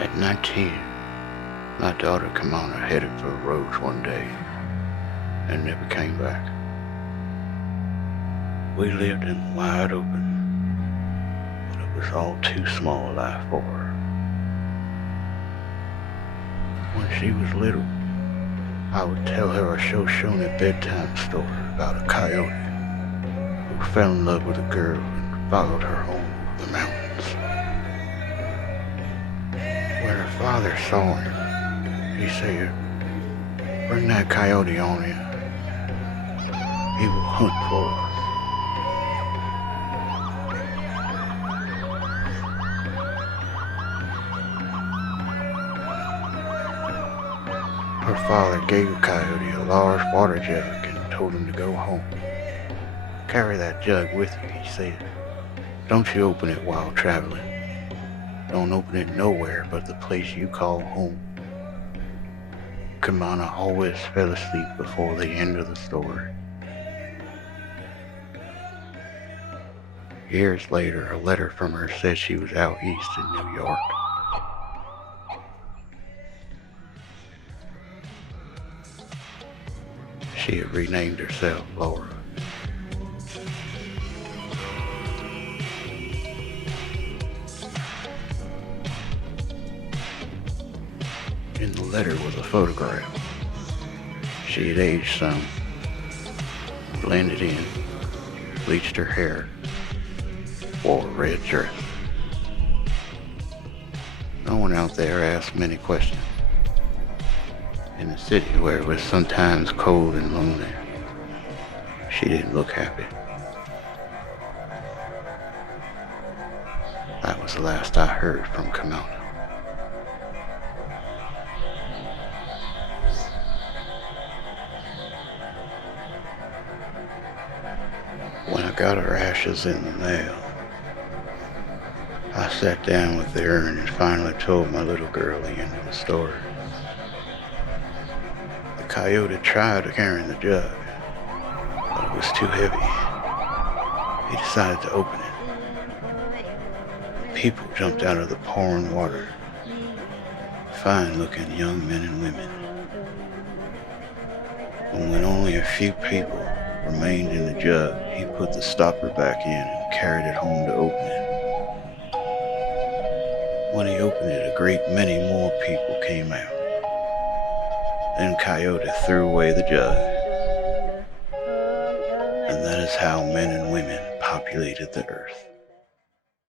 At 19, my daughter Kimona headed for the roads one day and never came back. We lived in wide open, but it was all too small a life for her. When she was little, I would tell her a Shoshone bedtime story about a coyote who fell in love with a girl and followed her home over the mountains. When her father saw him, he said, "Bring that coyote on in. He will hunt for us." Her father gave the coyote a large water jug and told him to go home. "Carry that jug with you," he said. "Don't you open it while traveling. Don't open it nowhere but the place you call home." Kimona always fell asleep before the end of the story. Years later, a letter from her said she was out east in New York. She had renamed herself Laura. In the letter was a photograph. She had aged some, blended in, bleached her hair, wore a red dress. No one out there asked many questions. In a city where it was sometimes cold and lonely, she didn't look happy. That was the last I heard from Kimona. When I got her ashes in the mail, I sat down with the urn and finally told my little girl the end of the story. The coyote tried carrying the jug, but it was too heavy. He decided to open it. People jumped out of the pouring water, fine-looking young men and women. And when only a few people remained in the jug, he put the stopper back in and carried it home to open it. When he opened it, a great many more people came out. Then Coyote threw away the jug. And that is how men and women populated the earth.